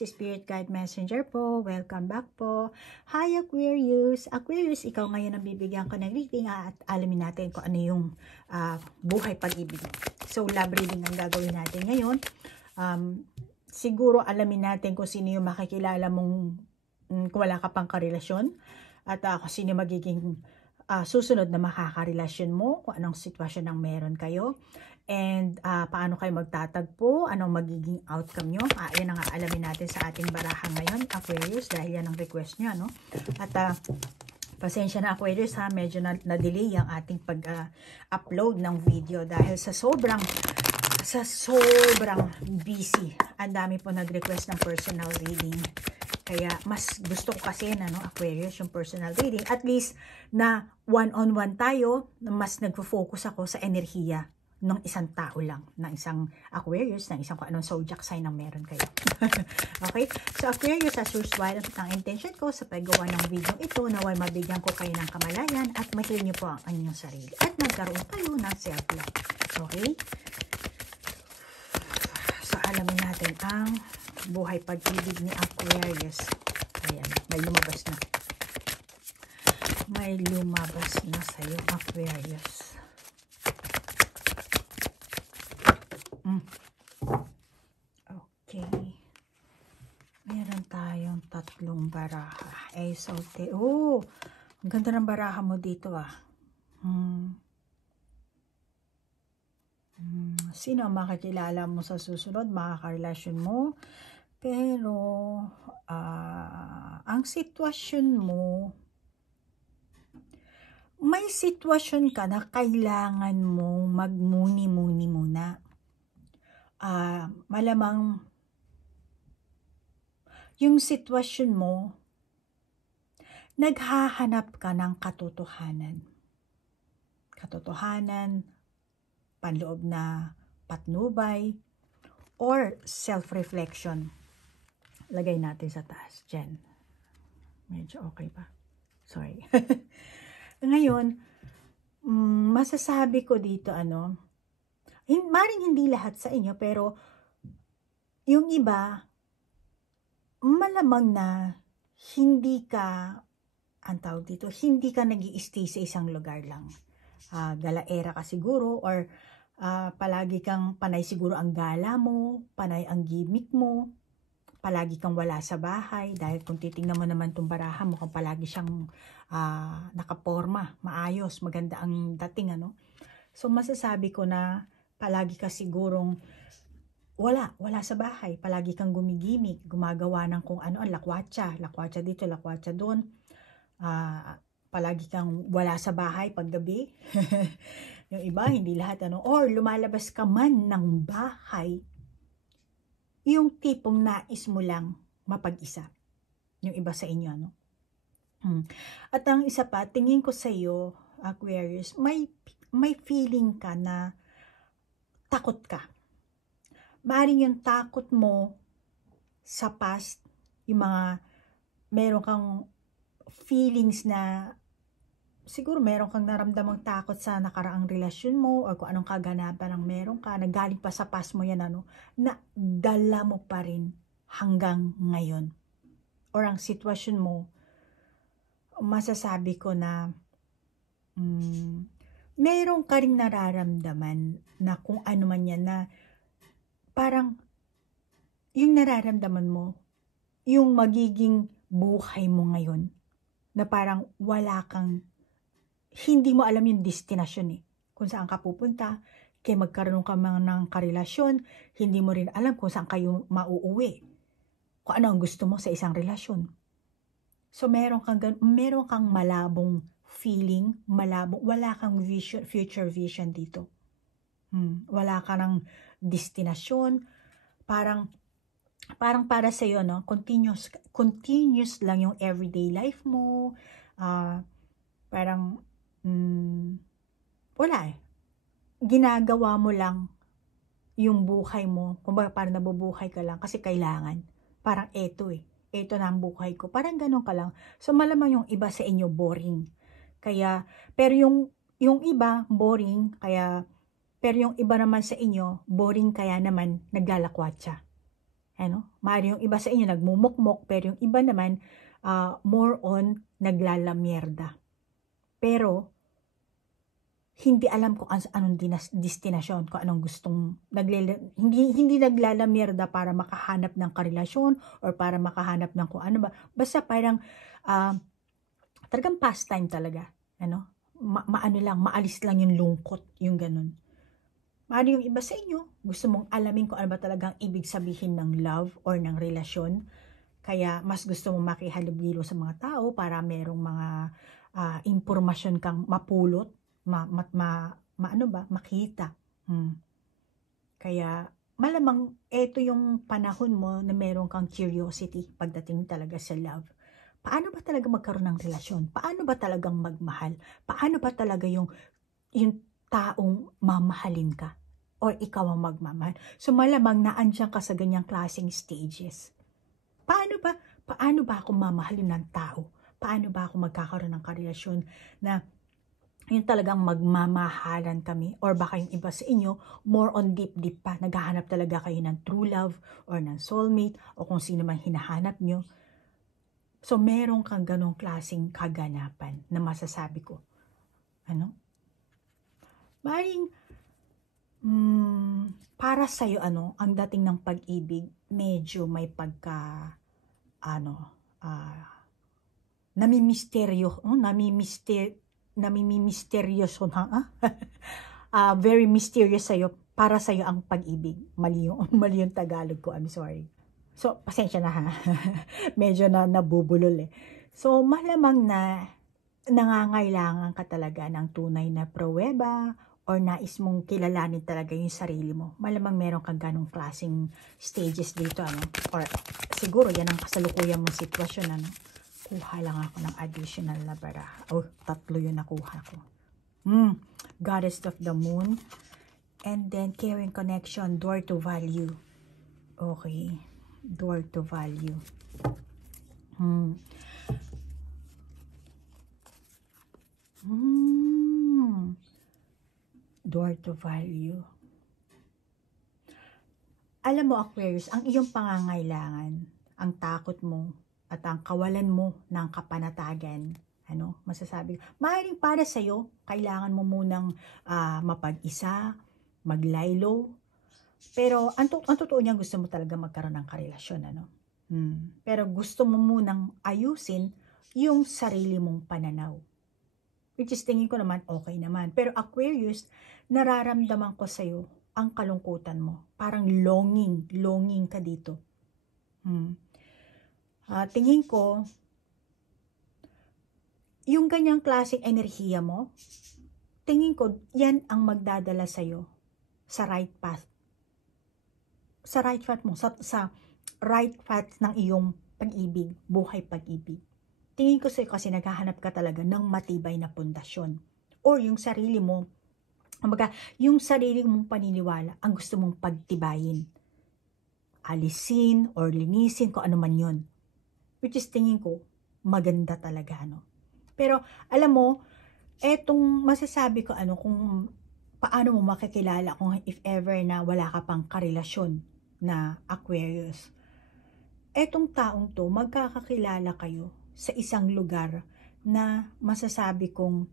si Spirit Guide Messenger po. Welcome back po. Hi Aquarius! Aquarius, ikaw ngayon ang bibigyan ko ng reading at alamin natin kung ano yung buhay pag-ibig. So, love reading ang gagawin natin ngayon. Siguro alamin natin kung sino yung makikilala mong kung wala ka pang karelasyon at kung sino magiging susunod na makakarelasyon mo, kung anong sitwasyon ang meron kayo. And paano kayo magtatagpo, anong magiging outcome nyo. Yan ang aalamin natin sa ating barahan ngayon, Aquarius, dahil yan ang request nyo, no? At pasensya na Aquarius ha, medyo na-delay ang ating pag-upload ng video dahil sa sobrang busy. Ang dami po nag-request ng personal reading. Kaya mas gusto ko kasi na, no, Aquarius, yung personal reading. At least na one-on-one tayo, mas nagfo-focus ako sa enerhiya ng isang tao lang, ng isang Aquarius, ng isang kung anong zodiac sign ang meron kayo. Okay? So Aquarius, as usual, ang intention ko sa paggawa ng video ito, naway mabigyan ko kayo ng kamalayan at ma-heal nyo po ang inyong sarili. At magkaroon kayo ng self-love. Okay? So alamin natin ang buhay pag-ibig ni Aquarius. Ayan, may lumabas na. May lumabas na sa'yo, Aquarius. Okay. Meron tayong tatlong baraha. Ace of oh, ang ganda ng baraha mo dito Sino ang makakilala mo sa susunod, makakarelasyon mo? Pero, ang sitwasyon mo, may sitwasyon ka na kailangan mong magmuni-muni muna. Malamang yung sitwasyon mo, naghahanap ka ng katotohanan. Katotohanan, panloob na patnubay, or self-reflection. Lagay natin sa taas, Jen. Medyo okay pa. Sorry. Ngayon, masasabi ko dito, maring hindi lahat sa inyo, pero yung iba, malamang na hindi ka, hindi ka nag-i-stay sa isang lugar lang. Galaera ka siguro, or palagi kang panay siguro ang gala mo, panay ang gimmick mo, palagi kang wala sa bahay, dahil kung titingnan mo naman itong baraha mo, kung palagi siyang nakaporma, maayos, maganda ang dating, So masasabi ko na, palagi ka sigurong wala sa bahay. Palagi kang gumigimik, gumagawa ng kung ano, lakwatsa dito, lakwatsa doon. Palagi kang wala sa bahay paggabi. Yung iba, hindi lahat, or lumalabas ka man ng bahay, yung tipong nais mo lang mapag-isa. Yung iba sa inyo, At ang isa pa, tingin ko sa iyo, Aquarius, may feeling ka na takot ka. Maaaring yung takot mo sa past, yung mga meron kang feelings na siguro meron kang naramdamang takot sa nakaraang relasyon mo or kung anong kaganapan ang meron ka, nagaling pa sa past mo yan, na dala mo pa rin hanggang ngayon. Or ang sitwasyon mo, masasabi ko na meron ka ring nararamdaman na kung ano man yan, na parang yung nararamdaman mo, yung magiging buhay mo ngayon, na parang wala kang, hindi mo alam yung destinasyon kung saan ka pupunta, kaya magkaroon ka ng karelasyon, hindi mo rin alam kung saan kayo mauuwi, kung ano ang gusto mo sa isang relasyon. So meron kang malabong feeling, wala kang vision, future vision dito. Wala ka ng destinasyon, parang para sa iyo, continuous lang yung everyday life mo, parang wala ginagawa mo lang yung buhay mo, kumbaga parang nabubuhay ka lang kasi kailangan, parang eto na ang buhay ko, parang ganun ka lang. So malamang yung iba sa inyo boring, kaya, pero yung iba boring, kaya, pero yung iba naman sa inyo boring, kaya naman naglalakwatsa. Ano? Maaari yung iba sa inyo nagmumukmok, pero yung iba naman more on naglalamierda. Pero hindi alam kung anong destinasyon, kung anong gustong hindi naglalamierda para makahanap ng karelasyon or para makahanap ng kung ano ba. Basta parang talagang pastime talaga, ano? Maano lang, maalis lang yung lungkot, yung ganun. Maano yung iba sa inyo, gusto mong alamin kung ano ba talagang ibig sabihin ng love or ng relasyon. Kaya mas gusto mong makihalubilo sa mga tao para merong mga impormasyon kang mapulot, makita. Kaya malamang eto yung panahon mo na meron kang curiosity pagdating talaga sa love. Paano ba talaga magkaroon ng relasyon? Paano ba talagang magmahal? Paano ba talaga yung taong mamahalin ka? Or ikaw ang magmamahal? So malamang naandyan ka sa ganyang klaseng stages. Paano ba ako mamahalin ng tao? Paano ba ako magkakaroon ng karelasyon na yung talagang magmamahalan kami? Or baka yung iba sa inyo, more on deep pa, naghahanap talaga kayo ng true love or ng soulmate o kung sino man hinahanap nyo. So, meron kang ganong klaseng kaganapan na masasabi ko. Ano? Maring, para sa'yo, ang dating ng pag-ibig, medyo may pagka, namimisteryoso na, very mysterious sa'yo, para sa'yo ang pag-ibig. Mali yung Tagalog ko, I'm sorry. So, pasensya na ha. Medyo nabubulol eh. So, malamang na nangangailangan ka talaga ng tunay na pruweba or nais mong kilalanin talaga yung sarili mo. Malamang meron kang ganong klaseng stages dito, Or siguro yan ang kasalukuyan mong sitwasyon, Kuha lang ako ng additional na baraha. 3 yung nakuha ko. Goddess of the Moon. And then, caring connection, door to value. Okay. Door to value. Door to value. Alam mo, Aquarius, ang iyong pangangailangan, ang takot mo, at ang kawalan mo ng kapanatagan, masasabi ko, maaaring para sa'yo, kailangan mo munang mapag-isa, maglaylo, pero ang totoo niya, gusto mo talaga magkaroon ng karelasyon, Pero gusto mo munang ayusin yung sarili mong pananaw. Which is tingin ko naman, okay naman. Pero Aquarius, nararamdaman ko sa'yo ang kalungkutan mo. Parang longing ka dito. Tingin ko, yung ganyang klaseng enerhiya mo, tingin ko, yan ang magdadala sa'yo sa right path. Sa right path mo, sa right path ng iyong pag-ibig, buhay pag-ibig. Tingin ko sa'yo kasi naghahanap ka talaga ng matibay na pundasyon. Or yung sarili mo, yung sarili mong paniniwala, ang gusto mong pagtibayin. Alisin or linisin, kung ano man yun. Which is tingin ko, maganda talaga, Pero, alam mo, etong masasabi ko, kung paano mo makikilala kung if ever na wala ka pang karelasyon na Aquarius. Etong taong to, magkakakilala kayo sa isang lugar na masasabi kong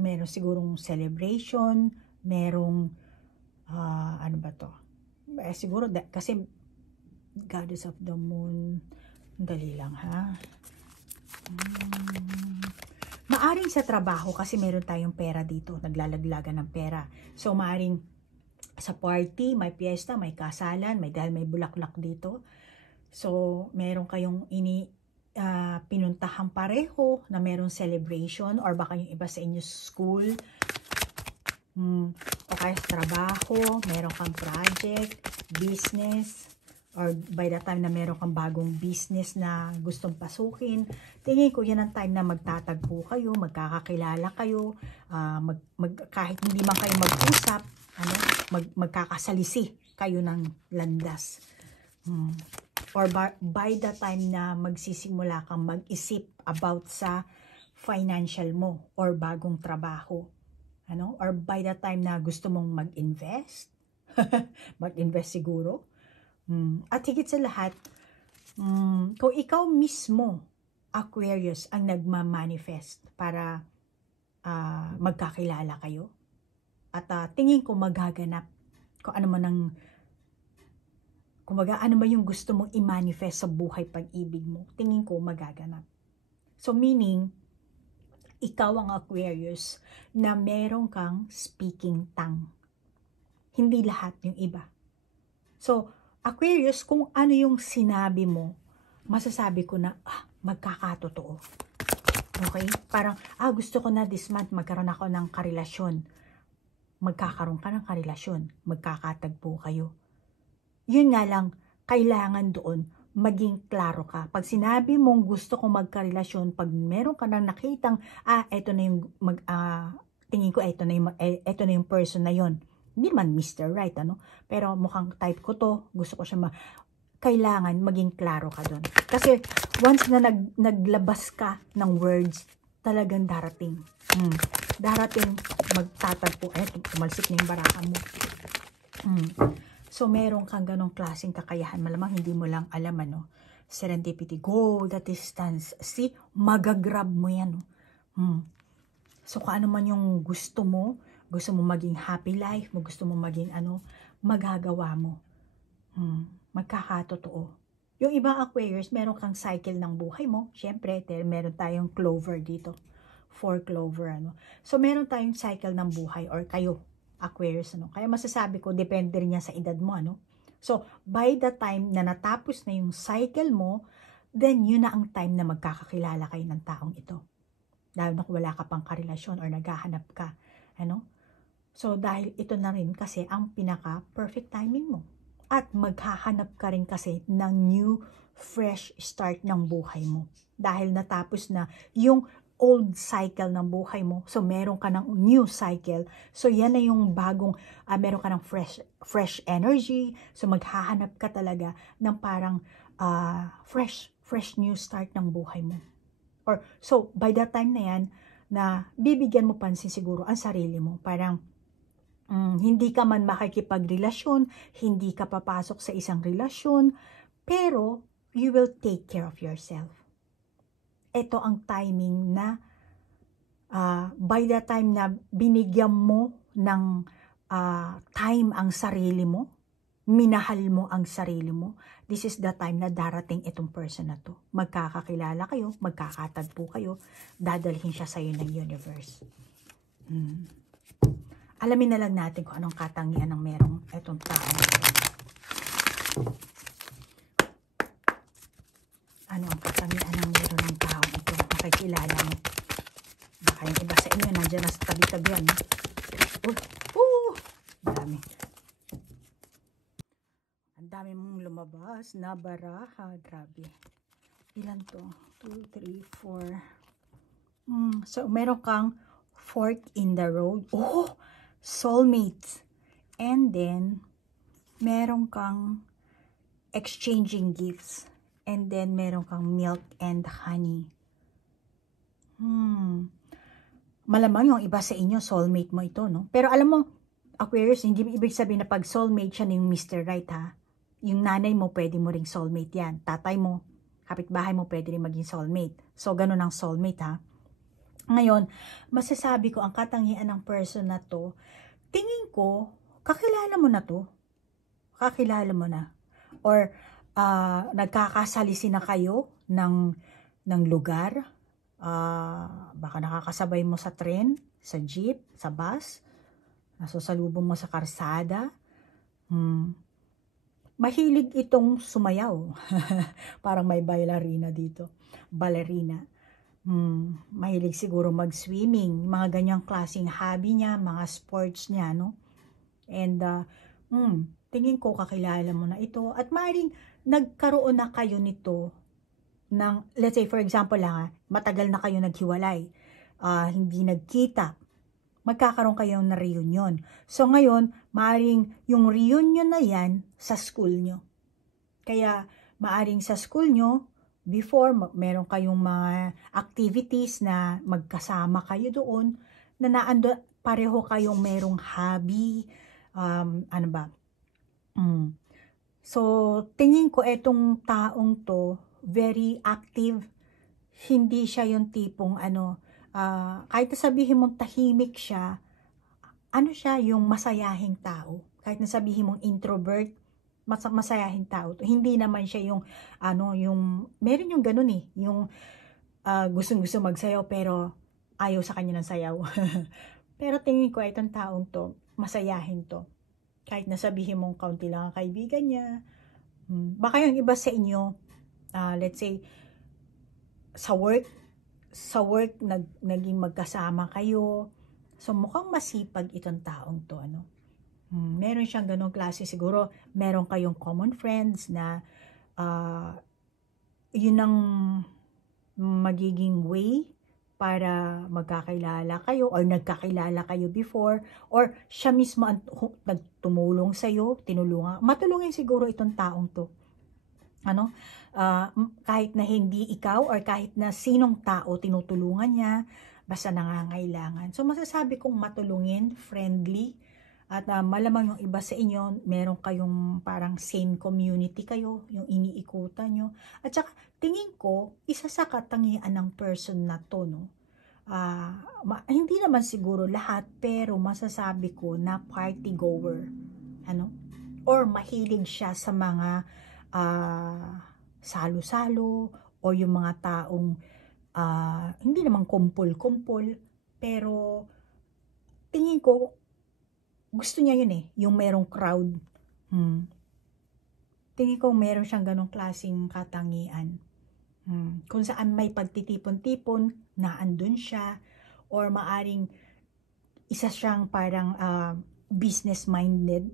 meron sigurong celebration, merong ano ba to? Siguro kasi Goddess of the Moon, dali lang ha. Maaring sa trabaho kasi meron tayong pera dito, naglalaglagan ng pera. So maaring sa party, may piyesta, may kasalan, dahil may bulaklak dito. So meron kayong pinuntahang pareho na merong celebration, or baka yung iba sa inyo school, o kaya sa trabaho, meron kang project, business, or by the time na meron kang bagong business na gustong pasukin, tingin ko yan ang time na magtatagpo kayo, magkakakilala kayo, kahit hindi man kayo mag-usap, magkakasalisi kayo ng landas. Or by the time na magsisimula kang mag-isip about sa financial mo or bagong trabaho, or by the time na gusto mong mag-invest, Mag-invest siguro. At higit sa lahat, kung ikaw mismo, Aquarius, ang nagmamanifest para magkakilala kayo, at tingin ko magaganap kung ano man ang, kumbaga, ano ba yung gusto mong i-manifest sa buhay pag-ibig mo, tingin ko magaganap. So meaning, ikaw ang Aquarius na meron kang speaking tongue. Hindi lahat yung iba. So, Aquarius, kung ano yung sinabi mo, masasabi ko na, magkakatotoo. Okay? Parang, gusto ko na this month magkaroon ako ng karelasyon. Magkakaroon ka ng karelasyon. Magkakatagpo kayo. Yun nga lang, kailangan doon maging klaro ka. Pag sinabi mong gusto kong magkarelasyon, pag meron ka nang nakitang, eto na yung, tingin ko, eto na yung person na yon. Hindi man Mr. Right, ano? Pero mukhang type ko to, gusto ko siya kailangan maging klaro ka doon. Kasi once na naglabas ka ng words, talagang darating. Darating, magtatagpo. Tumalsik na yung baraka mo. So, meron kang ganong klaseng kakayahan. Malamang hindi mo lang alam, ano. Serendipity. Go the distance. See, magagrab mo yan. So, kung ano man yung gusto mo maging happy life, gusto mo maging magagawa mo. Magkakatotoo. Yung ibang Aquarius, meron kang cycle ng buhay mo. Siyempre, meron tayong clover dito. 4 clover, So, meron tayong cycle ng buhay, or kayo, Aquarius, Kaya masasabi ko, depende rin yan sa edad mo, So, by the time na natapos na yung cycle mo, then yun na ang time na magkakakilala kayo ng taong ito. Dahil na wala ka pang karelasyon or naghahanap ka, So, dahil ito na rin kasi ang pinaka-perfect timing mo. At maghahanap ka rin kasi ng new, fresh start ng buhay mo. Dahil natapos na yung old cycle ng buhay mo. So, meron ka ng new cycle. So, yan na yung bagong, meron ka ng fresh energy. So, maghahanap ka talaga ng parang fresh new start ng buhay mo. So, by that time na yan, na bibigyan mo pansin siguro ang sarili mo. Parang, hindi ka man makikipagrelasyon, hindi ka papasok sa isang relasyon, pero you will take care of yourself. Ito ang timing na by the time na binigyan mo ng time ang sarili mo, minahal mo ang sarili mo, this is the time na darating itong person na to. Magkakakilala kayo, magkakatagpo kayo, dadalhin siya sa iyo ng universe. Alamin na lang natin kung anong katangian ng merong itong tao. Ano ang katangian ng meron ng tao ito? Makikilala mo. Baka yung iba sa inyo nandiyan na sa tabi-tabihan. Dami. Ang dami mong lumabas na baraha. Grabe. Ilan to? 2, 3, 4. So, meron kang fork in the road. Soulmates. And then, meron kang exchanging gifts. And then, meron kang milk and honey. Malamang yung iba sa inyo, soulmate mo ito, no? Pero alam mo, Aquarius, hindi ibig sabihin na pag soulmate siya yung Mr. Right, ha? Yung nanay mo, pwede mo ring soulmate yan. Tatay mo, kapitbahay mo, pwede rin maging soulmate. So, ganun ang soulmate, ha? Ngayon, masasabi ko, ang katangian ng person na to, tingin ko, kakilala mo na to. Kakilala mo na. Or, nagkakasalisi na kayo ng lugar. Baka nakakasabay mo sa tren, sa jeep, sa bus. Nasusalubong mo sa karsada. Mahilig itong sumayaw. Parang may bailarina dito. Ballerina. Mahilig siguro mag-swimming. Mga ganyang klaseng hobby niya, mga sports niya, no? And, tingin ko kakilala mo na ito. At maaaring nagkaroon na kayo nito ng, let's say for example lang, matagal na kayo naghiwalay, hindi nagkita, magkakaroon kayo ng reunion. So ngayon, maaaring yung reunion na yan sa school nyo. Kaya maaaring sa school nyo, before, meron kayong mga activities na magkasama kayo doon, na naando, pareho kayong merong hobby, Mm. So, tingin ko etong taong to, very active. Hindi siya yung tipong kahit na sabihin mong tahimik siya, ano siya, yung masayahing tao. Kahit na sabihin mong introvert, masayahing tao to. Hindi naman siya yung, meron yung ganun eh, yung gustong-gusto magsayaw pero ayaw sa kanya ng sayaw. Pero tingin ko itong taong to, masayahin to. Kahit na sabihin mong kaunti lang ang kaibigan niya. Baka yung iba sa inyo, let's say, sa work, naging magkasama kayo. So, mukhang masipag itong taong to, meron siyang ganong klase. Siguro, meron kayong common friends na yun ang magiging way para magkakilala kayo or nagkakilala kayo before, or siya mismo ang nagtumulong sa'yo, matulungin siguro itong taong to. Kahit na hindi ikaw or kahit na sinong tao tinutulungan niya, basta nangangailangan. So, masasabi kong matulungin, friendly, at malamang yung iba sa inyo, meron kayong parang same community kayo, yung iniikutan nyo. At saka, tingin ko, isa sa katangian ng person na to, no? Hindi naman siguro lahat, pero masasabi ko na party goer. Or mahilig siya sa mga salo-salo, o yung mga taong hindi naman kumpul-kumpul, pero tingin ko gusto niya yun eh, yung merong crowd. Tingin ko meron siyang ganong klaseng katangian. Kung saan may pagtitipon-tipon, naandun siya, or maaring isa siyang parang business-minded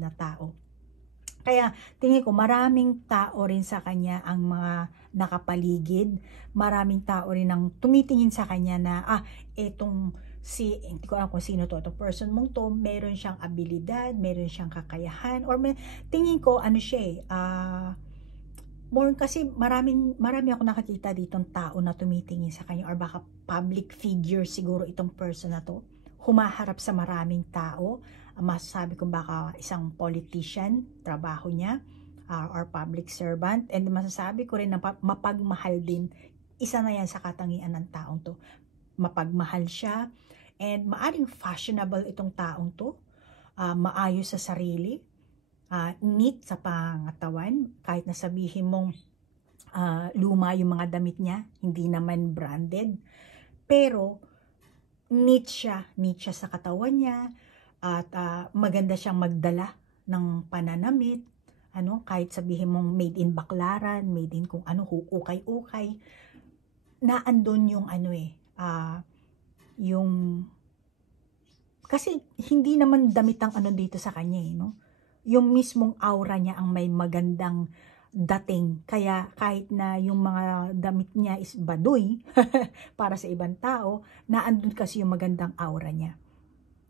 na tao. Kaya tingin ko maraming tao rin sa kanya ang mga nakapaligid, maraming tao rin ang tumitingin sa kanya na hindi ko alam kung sino to, itong person mong to, meron siyang abilidad, meron siyang kakayahan, or tingin ko siya more kasi marami ako nakakita ditong tao na tumitingin sa kanya, or baka public figure siguro itong person na to, humaharap sa maraming tao. Masasabi ko baka isang politician, trabaho niya, or public servant, and masasabi ko rin na mapagmahal din. Isa na yan sa katangian ng taong to. Mapagmahal siya, and maaring fashionable itong taong to, maayos sa sarili, neat sa pangatawan, kahit na sabihin mong luma yung mga damit niya, hindi naman branded, pero neat siya sa katawan niya, at maganda siyang magdala ng pananamit, kahit sabihin mong made in Baclaran, made in kung ukay-ukay, naandun yung yung kasi hindi naman damit ang dito sa kanya yung mismong aura niya ang may magandang dating, kaya kahit na yung mga damit niya is baduy para sa ibang tao, naandun kasi yung magandang aura niya.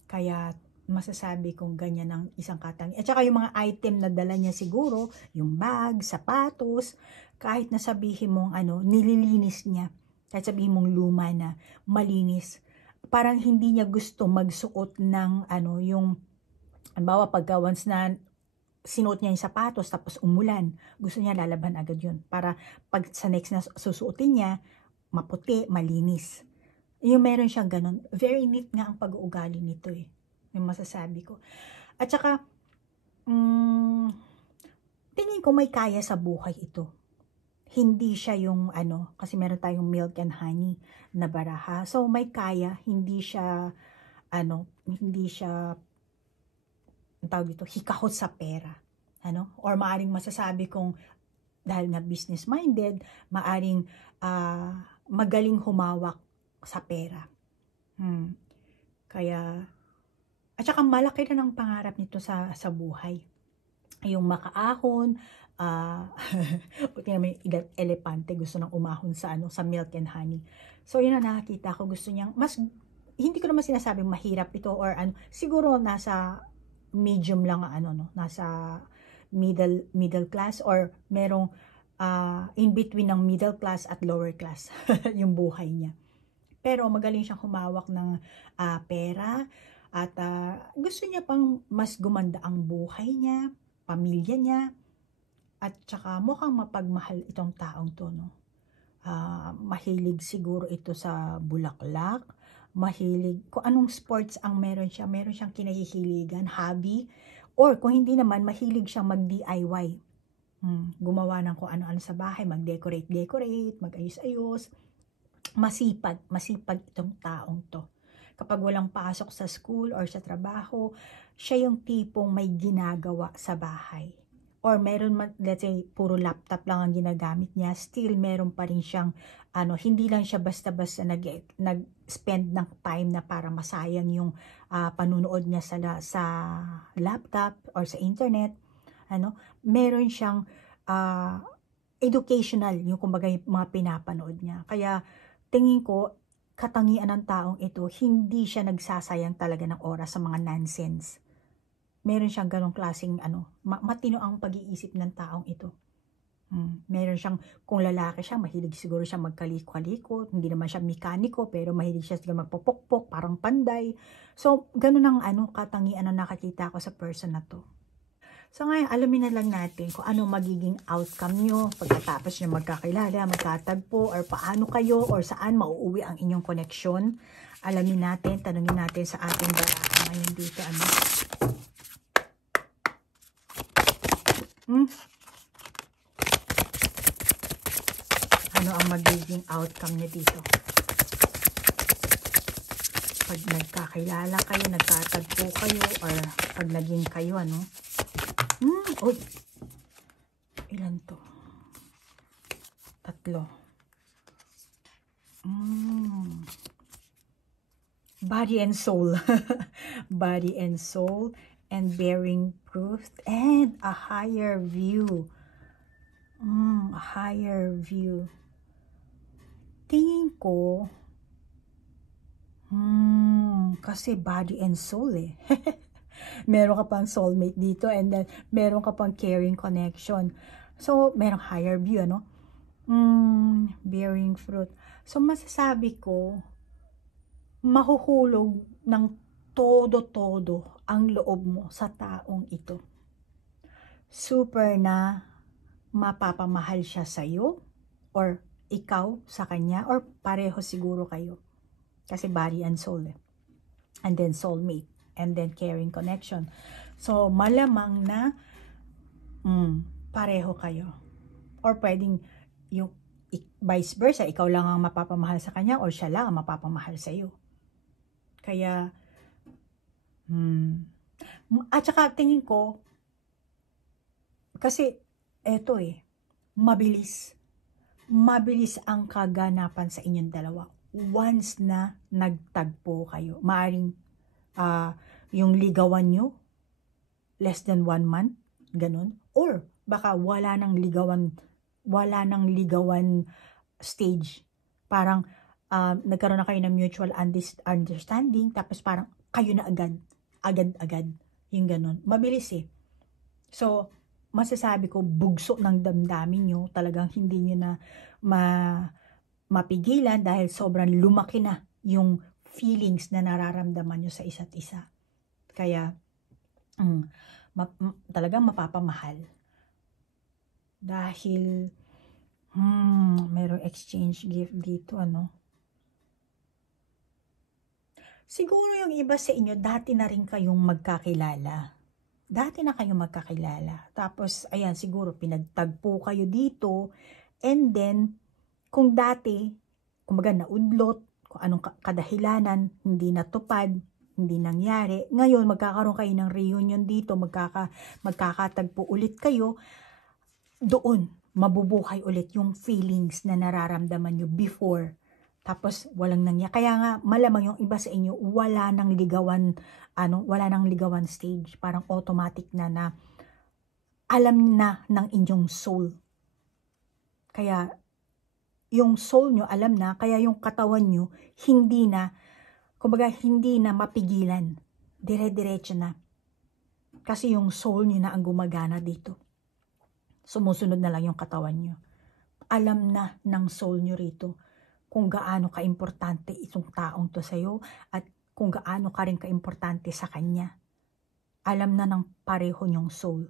Kaya masasabi kong ganyan ang isang katangian. At saka yung mga item na dala niya siguro, yung bag, sapatos, kahit na sabihin mong nililinis niya, kahit sabihin mong luma na, malinis, parang hindi niya gusto magsuot ng yung, halimbawa pagka once na sinuot niya yung sapatos tapos umulan, gusto niya lalaban agad yun, para pag sa next na susuotin niya, maputi, malinis. Yung meron siyang ganun. Very neat nga ang pag-uugali nito yung masasabi ko. At saka, tingin ko may kaya sa buhay ito. Hindi siya yung kasi meron tayong milk and honey na baraha. So, may kaya, hindi siya, ang tawag dito, hikahot sa pera. Or maaring masasabi kong, dahil nga business-minded, maaring magaling humawak sa pera. Kaya, at saka malaki na ng pangarap nito sa buhay. Yung makaahon, tingnan mo yung elepante, gusto nang umahon sa milk and honey. So, yun ang nakakita ko, gusto niyang, hindi ko naman sinasabing mahirap ito, or siguro nasa medium lang nasa middle class, or merong in between ng middle class at lower class yung buhay niya. Pero magaling siyang humawak ng pera, At gusto niya pang mas gumanda ang buhay niya, pamilya niya, at saka mukhang mapagmahal itong taong to, no? Mahilig siguro ito sa bulaklak, mahilig, kung anong sports ang meron siyang kinahihiligan, hobby, or kung hindi naman, mahilig siyang mag-DIY. Gumawa ng kung ano-ano sa bahay, mag-decorate, mag-ayos-ayos. Masipag itong taong to. Kapag walang pasok sa school or sa trabaho, siya yung tipong may ginagawa sa bahay. Or meron man, let's say, puro laptop lang ang ginagamit niya, still meron pa rin siyang, hindi lang siya basta-basta nag-spend ng time na para masayang yung panunood niya sa laptop or sa internet. Meron siyang educational, yung kumbaga yung mga pinapanood niya. Kaya tingin ko, katangian ng taong ito, hindi siya nagsasayang talaga ng oras sa mga nonsense. Meron siyang ganong klaseng matino ang pag-iisip ng taong ito. Meron siyang, kung lalaki siya, mahilig siguro siya magkaliko-kaliko, hindi naman siya mekaniko, pero mahilig siya magpupukpok, parang panday. So, ganun ang katangian na nakakita ko sa person na to. So ngayon, alamin na lang natin kung ano magiging outcome nyo pagkatapos nyo magkakilala, magkatagpo, or paano kayo, or saan mauuwi ang inyong koneksyon. Alamin natin, tanungin natin sa ating baraha ngayon dito. Ano ang magiging outcome nyo dito? Pag nagkakilala kayo, nagkatagpo kayo, or pag naging kayo, Uy! Ilan to? 3. Body and soul. Body and soul, and bearing fruit, and a higher view. A higher view. Tingin ko, kasi body and soul eh. Meron ka pang soulmate dito, and then meron ka pang caring connection. So, merong higher view, bearing fruit. So, masasabi ko, mahuhulog ng todo-todo ang loob mo sa taong ito. Super na mapapamahal siya sa'yo, or ikaw sa kanya, or pareho siguro kayo. Kasi body and soul and then soulmate, and then caring connection. So, malamang na pareho kayo. Or pwedeng yung vice versa, ikaw lang ang mapapamahal sa kanya, or siya lang ang mapapamahal sa iyo. Kaya, at saka tingin ko, kasi eto mabilis ang kaganapan sa inyong dalawa once na nagtagpo kayo. Maaring yung ligawan nyo less than 1 month, ganun, or baka wala nang ligawan stage, parang nagkaroon na kayo ng mutual understanding, tapos parang kayo na agad yung ganun, mabilis So masasabi ko, bugso ng damdamin nyo, talagang hindi nyo na mapigilan dahil sobrang lumaki na yung feelings na nararamdaman nyo sa isa't isa. Kaya, talagang mapapamahal. Dahil, mayroong exchange gift dito, Siguro yung iba sa inyo, dati na rin kayong magkakilala. Tapos, ayan, siguro pinagtagpo kayo dito. And then, kung dati, kumbaga naudlot, kung anong kadahilanan, hindi natupad, hindi nangyari. Ngayon, magkakaroon kayo ng reunion dito, magkakatagpo ulit kayo. Doon, mabubuhay ulit yung feelings na nararamdaman nyo before. Tapos, walang nangyari. Kaya nga, malamang yung iba sa inyo, wala nang ligawan stage. Parang automatic na alam na ng inyong soul. Kaya, yung soul nyo alam na, kaya yung katawan nyo, hindi na mapigilan. Dire-diretso na. Kasi yung soul nyo na ang gumagana dito. Sumusunod na lang yung katawan nyo. Alam na ng soul nyo rito kung gaano kaimportante itong taong to sa'yo, at kung gaano ka rin kaimportante sa kanya. Alam na ng pareho niyong soul.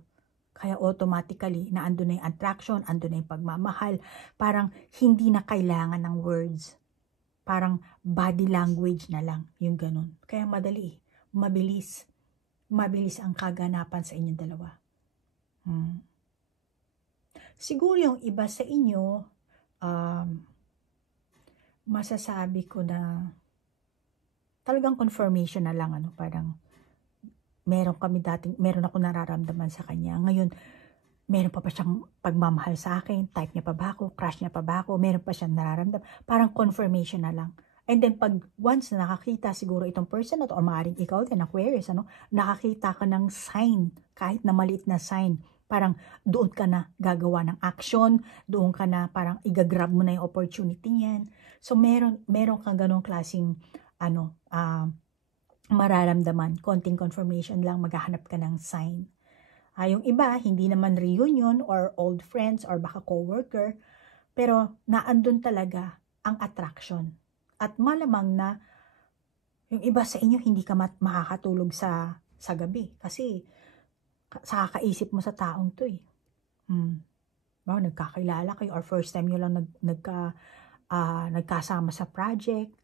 Kaya automatically, na andun na yung attraction, andun na yung pagmamahal. Parang hindi na kailangan ng words. Parang body language na lang, yung ganun. Kaya madali, mabilis. Mabilis ang kaganapan sa inyong dalawa. Siguro yung iba sa inyo, masasabi ko na talagang confirmation na lang, parang meron ako nararamdaman sa kanya. Ngayon, meron pa siyang pagmamahal sa akin, type niya pa ba ako, crush niya pa ba ako, meron pa siyang nararamdaman, parang confirmation na lang. And then pag once na nakakita siguro itong person na to, or maaaring ikaw din, Aquarius, nakakita ka ng sign, kahit na maliit na sign, parang doon ka na gagawa ng action, doon ka na parang igagrab mo na yung opportunity niyan. So meron kang ganong klaseng mararamdaman, konting confirmation lang, maghahanap ka ng sign. Yung iba, hindi naman reunion or old friends or baka coworker, pero naandun talaga ang attraction. At malamang na yung iba sa inyo hindi ka makakatulog sa gabi kasi sa kakaisip mo sa taong to eh. Nagkakilala kayo or first time nyo lang nagkasama sa project,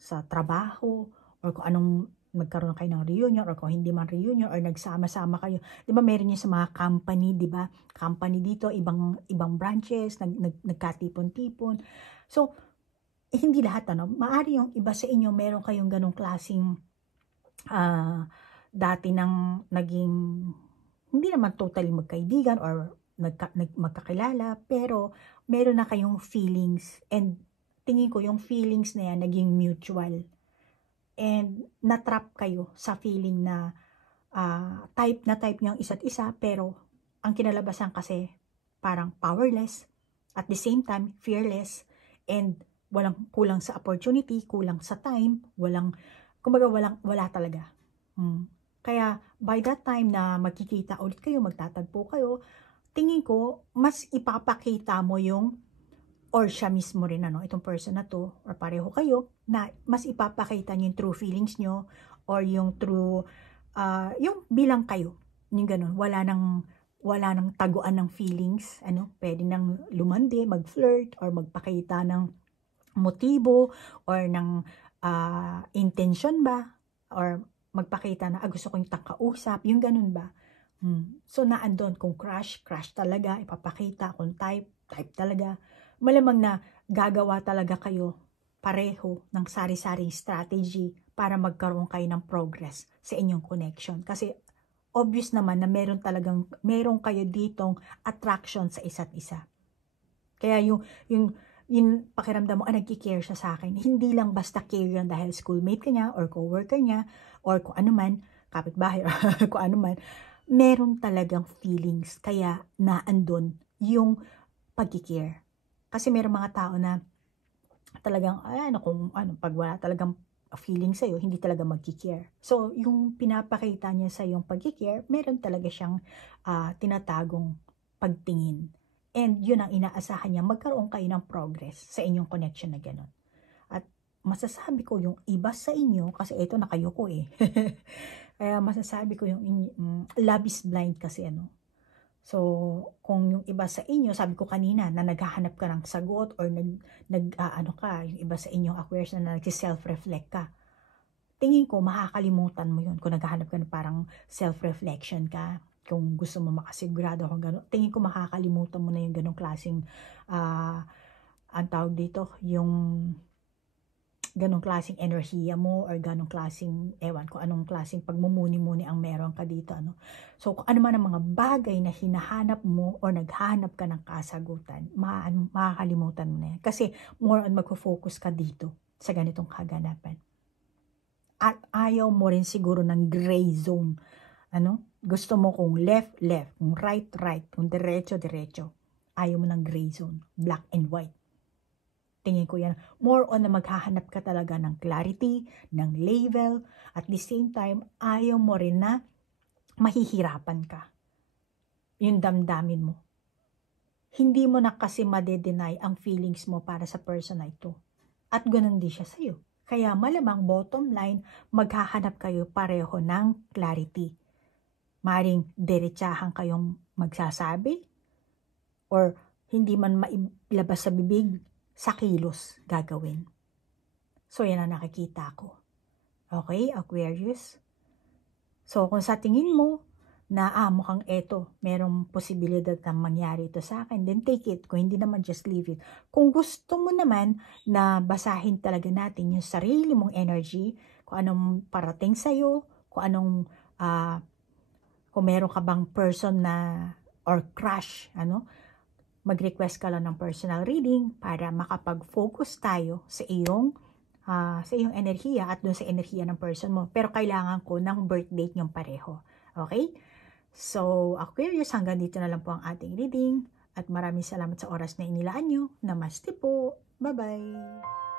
sa trabaho, or kung anong magkaroon kayo ng reunion, or kung hindi man reunion, or nagsama-sama kayo. Di ba meron niya sa mga company, di ba? Company dito, ibang branches, nagkatipon-tipon. So, hindi lahat, maari yung iba sa inyo, meron kayong ganong klaseng dati nang naging, hindi naman totally magkaibigan or magkakilala, pero meron na kayong feelings, and tingin ko yung feelings na yan naging mutual. And natrap kayo sa feeling na type niyo ang isa't isa, pero ang kinalabasan kasi parang powerless, at the same time fearless, and kulang sa opportunity, kulang sa time, wala talaga. Kaya by that time na magkikita ulit kayo, magtatagpo kayo, tingin ko mas ipapakita mo yung, or siya mismo rin, itong person na to, or pareho kayo, na mas ipapakita niyo yung true feelings nyo, or yung true, yung bilang kayo, yung ganun, wala nang taguan ng feelings, pwede nang lumandi, mag-flirt, or magpakita ng motibo, or ng intention ba, or magpakita na, gusto ko yung kausap, yung ganun ba. So naandun, kung crush talaga, ipapakita, kung type talaga, malamang na gagawa talaga kayo pareho ng sari-saring strategy para magkaroon kayo ng progress sa inyong connection. Kasi obvious naman na meron kayo ditong attraction sa isa't isa. Kaya yung pakiramdam mo, nagki-care siya sa akin. Hindi lang basta care yun dahil schoolmate ka niya, or coworker niya, or kung ano man, kapitbahay, or kung ano man. Meron talagang feelings, kaya naandun yung pagki-care. Kasi meron mga tao na talagang, pag wala talagang feeling sa'yo, hindi talaga magki-care. So, yung pinapakita niya sa yung pagki-care, meron talaga siyang tinatagong pagtingin. And yun ang inaasahan niya, magkaroon kayo ng progress sa inyong connection na gano'n. At masasabi ko yung iba sa inyo, kasi ito nakayuko eh. Kaya masasabi ko yung love is blind kasi So, kung yung iba sa inyo, sabi ko kanina, na naghahanap ka ng sagot, or yung iba sa inyo, Aquarius, na nag-self-reflect ka, tingin ko, makakalimutan mo yun. Kung naghahanap ka ng parang self-reflection ka, kung gusto mo makasigurado kung gano'n, tingin ko makakalimutan mo na yung gano'ng klaseng, ang tawag dito, yung ganong klaseng enerhiya mo, or ganong klaseng, kung anong klaseng pagmumuni-muni ang meron ka dito, So, kung ano man ang mga bagay na hinahanap mo, or naghahanap ka ng kasagutan, makakalimutan mo na yan. Kasi, more on magfo-focus ka dito, sa ganitong kaganapan. At ayaw mo rin siguro ng gray zone, Gusto mo kung left, kung right, kung diretso. Ayaw mo ng gray zone, black and white. Tingin ko yan, more on na maghahanap ka talaga ng clarity, ng label, at the same time, ayaw mo rin na mahihirapan ka. Yung damdamin mo. Hindi mo na kasi madedenay ang feelings mo para sa person na ito. At ganun din siya sa'yo. Kaya malamang bottom line, maghahanap kayo pareho ng clarity. Maring diretsahan kayong magsasabi or hindi man mailabas sa bibig, sa kilos gagawin. So, yan ang nakikita ko. Okay, Aquarius? So, kung sa tingin mo na mukhang eto, merong posibilidad na mangyari ito sa akin, then take it. Kung hindi naman, just leave it. Kung gusto mo naman na basahin talaga natin yung sarili mong energy, kung anong parating sa'yo, kung anong, kung meron ka bang person na, or crush, mag-request ka lang ng personal reading para makapag-focus tayo sa iyong enerhiya at dun sa enerhiya ng person mo. Pero kailangan ko ng birth date nyong pareho. Okay? So, Aquarius, hanggang dito na lang po ang ating reading. At maraming salamat sa oras na inilaan nyo. Namaste po. Bye-bye.